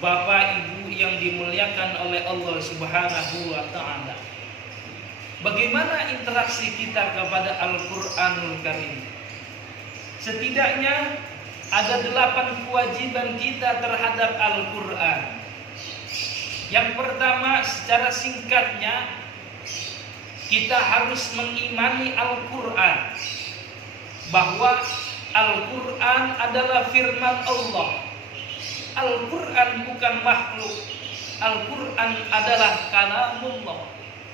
Bapak Ibu yang dimuliakan oleh Allah Subhanahu wa taala. Bagaimana interaksi kita kepada Al-Qur'anul Karim? Setidaknya ada 8 kewajiban kita terhadap Al-Qur'an. Yang pertama, secara singkatnya, kita harus mengimani Al-Qur'an, bahwa Al-Qur'an adalah firman Allah. Al-Qur'an bukan makhluk. Al-Qur'an adalah kalamullah.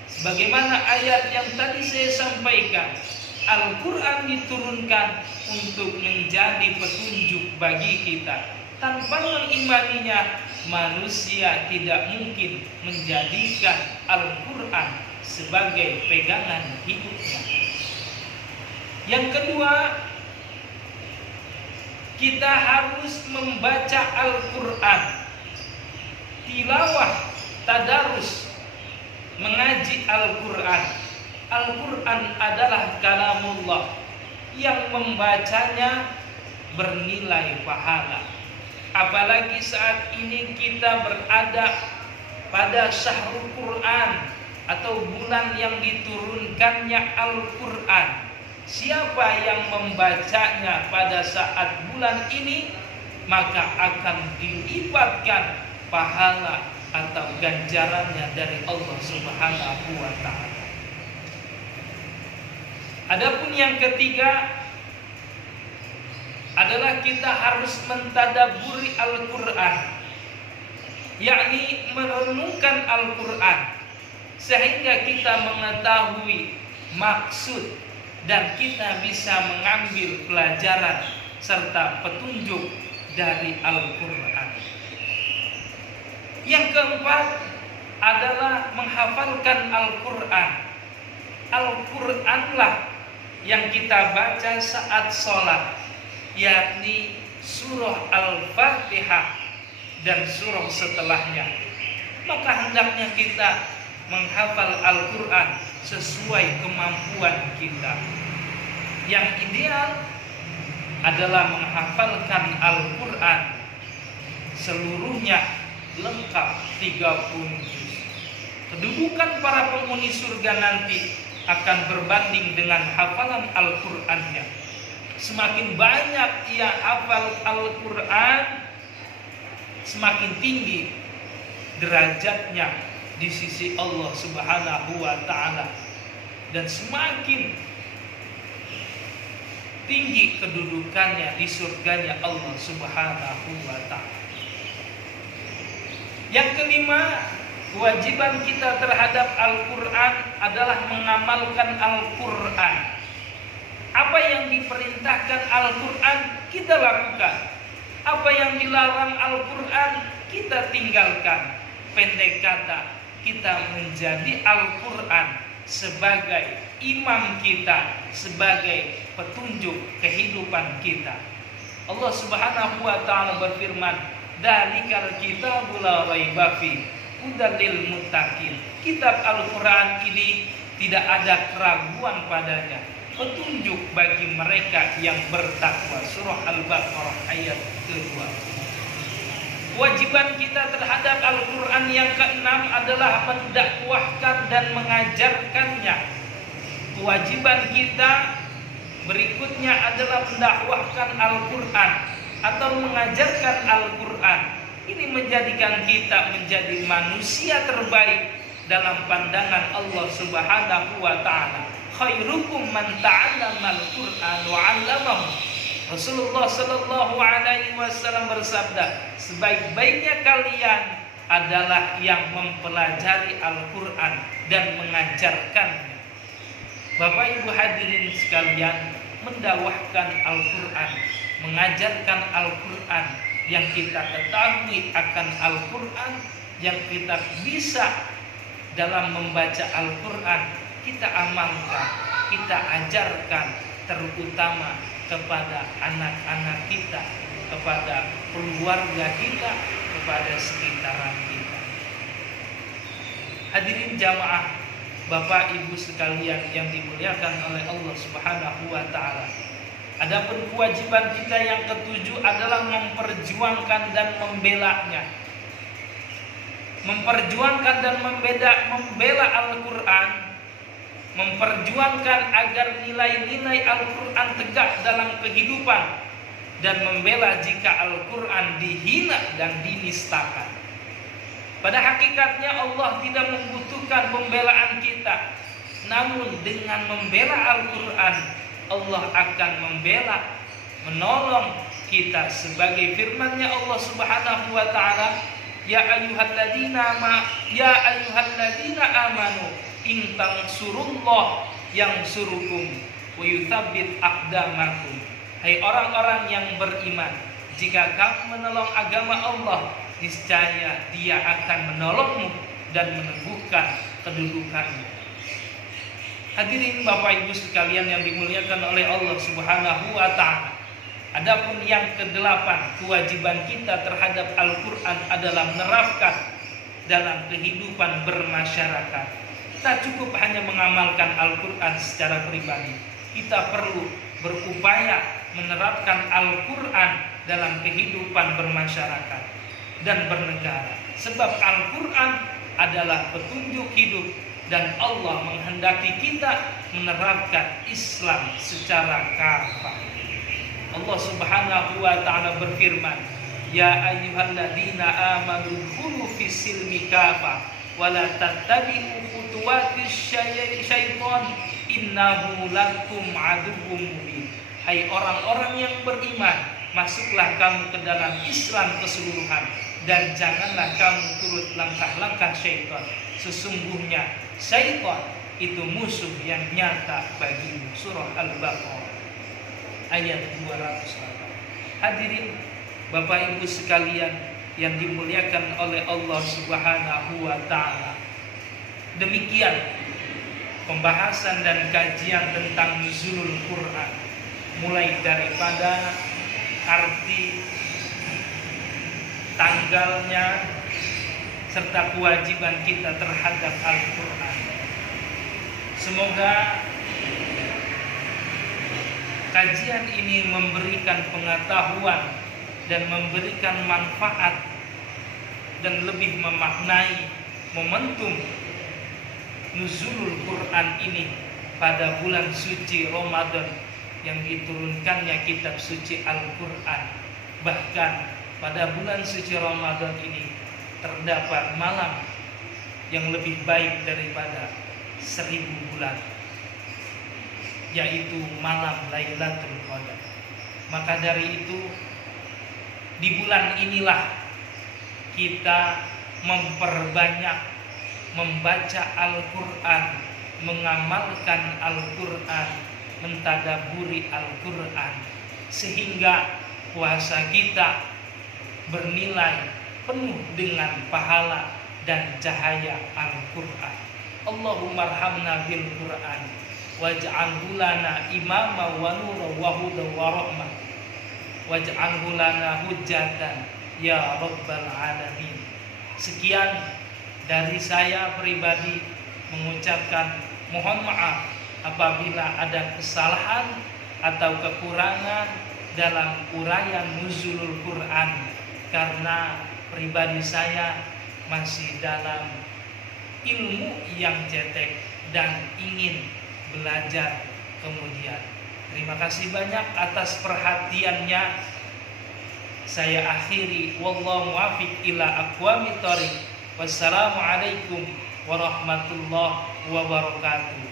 Sebagaimana ayat yang tadi saya sampaikan, Al-Qur'an diturunkan untuk menjadi petunjuk bagi kita. Tanpa mengimaninya, manusia tidak mungkin menjadikan Al-Qur'an sebagai pegangan hidupnya. Yang kedua, kita harus membaca Al-Qur'an, tilawah, tadarus, mengaji Al-Qur'an. Al-Qur'an adalah kalamullah, yang membacanya bernilai pahala. Apalagi saat ini kita berada pada syahrul Qur'an, atau bulan yang diturunkannya Al-Qur'an. Siapa yang membacanya pada saat bulan ini, maka akan dilipatkan pahala atau ganjarannya dari Allah Subhanahu wa taala. Adapun yang ketiga adalah kita harus mentadaburi Al-Qur'an, yakni merenungkan Al-Qur'an sehingga kita mengetahui maksud dan kita bisa mengambil pelajaran serta petunjuk dari Al-Qur'an. Yang keempat adalah menghafalkan Al-Qur'an. Al-Qur'anlah yang kita baca saat sholat, yakni surah Al-Fatihah dan surah setelahnya. Maka hendaknya kita menghafal Al-Qur'an sesuai kemampuan kita. Yang ideal adalah menghafalkan Al-Qur'an seluruhnya lengkap 30 juz. Kedudukan para penghuni surga nanti akan berbanding dengan hafalan Al-Qur'annya. Semakin banyak ia hafal Al-Qur'an, semakin tinggi derajatnya di sisi Allah Subhanahu wa taala, dan semakin tinggi kedudukannya di surganya Allah Subhanahu wa taala. Yang kelima, kewajiban kita terhadap Al-Qur'an adalah mengamalkan Al-Qur'an. Apa yang diperintahkan Al-Qur'an kita lakukan. Apa yang dilarang Al-Qur'an kita tinggalkan. Pendek kata, kita menjadi Al-Qur'an sebagai imam kita, sebagai petunjuk kehidupan kita. Allah Subhanahu wa taala berfirman, "Dzalikal kitabul la raiba fi hudal lil muttaqin." Kitab Al-Qur'an ini tidak ada keraguan padanya, petunjuk bagi mereka yang bertakwa. Surah Al-Baqarah ayat kedua. Kewajiban kita terhadap Al-Qur'an yang keenam adalah mendakwahkan dan mengajarkannya. Kewajiban kita berikutnya adalah mendakwahkan Al-Qur'an atau mengajarkan Al-Qur'an. Ini menjadikan kita menjadi manusia terbaik dalam pandangan Allah Subhanahu wa taala. Khairukum man ta'allama al-Qur'an wa 'allamahu. Rasulullah sallallahu alaihi wasallam bersabda, sebaik-baiknya kalian adalah yang mempelajari Al-Qur'an dan mengajarkannya. Bapak Ibu hadirin sekalian, mendakwahkan Al-Qur'an, mengajarkan Al-Qur'an, yang kita ketahui akan Al-Qur'an, yang kita bisa dalam membaca Al-Qur'an, kita amalkan, kita ajarkan, terutama kepada anak-anak kita, kepada keluarga kita, kepada sekitaran kita. Hadirin jamaah, Bapak Ibu sekalian yang dimuliakan oleh Allah Subhanahu wa taala. Adapun kewajiban kita yang ketujuh adalah memperjuangkan dan membelanya. memperjuangkan dan membela Al-Quran, memperjuangkan agar nilai-nilai Al-Quran tegak dalam kehidupan, dan membela jika Al-Quran dihina dan dinistakan. Pada hakikatnya Allah tidak membutuhkan pembelaan kita, namun dengan membela Al-Quran Allah akan membela, menolong kita, sebagai firman-Nya Allah Subhanahu wa taala, ya ayyuhalladzina amanu in tansurullah yansurukum wa yutsabbit aqdamakum. Hai orang-orang yang beriman, jika kamu menolong agama Allah, niscaya Dia akan menolongmu dan meneguhkan kedudukanmu. Hadirin Bapak Ibu sekalian yang dimuliakan oleh Allah Subhanahu wa taala. Adapun yang kedelapan, kewajiban kita terhadap Al-Quran adalah menerapkan dalam kehidupan bermasyarakat. Tak cukup hanya mengamalkan Al-Quran secara pribadi, kita perlu berupaya menerapkan Al-Quran dalam kehidupan bermasyarakat dan bernegara. Sebab Al-Quran adalah petunjuk hidup, dan Allah menghendaki kita menerapkan Islam secara kafah. Allah Subhanahu wa taala berfirman, ya ayyuhalladzina amanu dkhulu fis silmi kafah wa la tattabi'u khutuwatis syaitan innahu lakum aduwwum mubin. Hai orang-orang yang beriman, masuklah kamu ke dalam Islam keseluruhan, dan janganlah kamu turut langkah-langkah syaitan. Sesungguhnya syaitan itu musuh yang nyata bagimu. Surah Al-Baqarah ayat 208. Hadirin Bapak Ibu sekalian yang dimuliakan oleh Allah Subhanahu wa taala. Demikian pembahasan dan kajian tentang nuzulul Quran, mulai daripada arti, tanggalnya, serta kewajiban kita terhadap Al-Quran. Semoga kajian ini memberikan pengetahuan dan memberikan manfaat, dan lebih memaknai momentum nuzulul Quran ini pada bulan suci Ramadan yang diturunkannya kitab suci Al-Quran. Bahkan pada bulan suci Ramadan ini terdapat malam yang lebih baik daripada 1000 bulan, yaitu malam Lailatul Qadar. Maka dari itu, di bulan inilah kita memperbanyak membaca Al-Quran, mengamalkan Al-Quran, mentadaburi Al-Quran, sehingga puasa kita bernilai penuh dengan pahala dan cahaya Al-Quran. Allahumma arhamna bil Quran waj'alhu lana imama wa nura wa huda wa rahmah waj'alhu lana hujjatan ya rabbal alamin. Sekian dari saya pribadi, mengucapkan mohon maaf apabila ada kesalahan atau kekurangan dalam uraian nuzulul Quran, karena pribadi saya masih dalam ilmu yang cetek dan ingin belajar kemudian. Terima kasih banyak atas perhatiannya. Saya akhiri, wallahu muwaffiq ila aqwamit thoriq. Wassalamualaikum warahmatullahi wabarakatuh.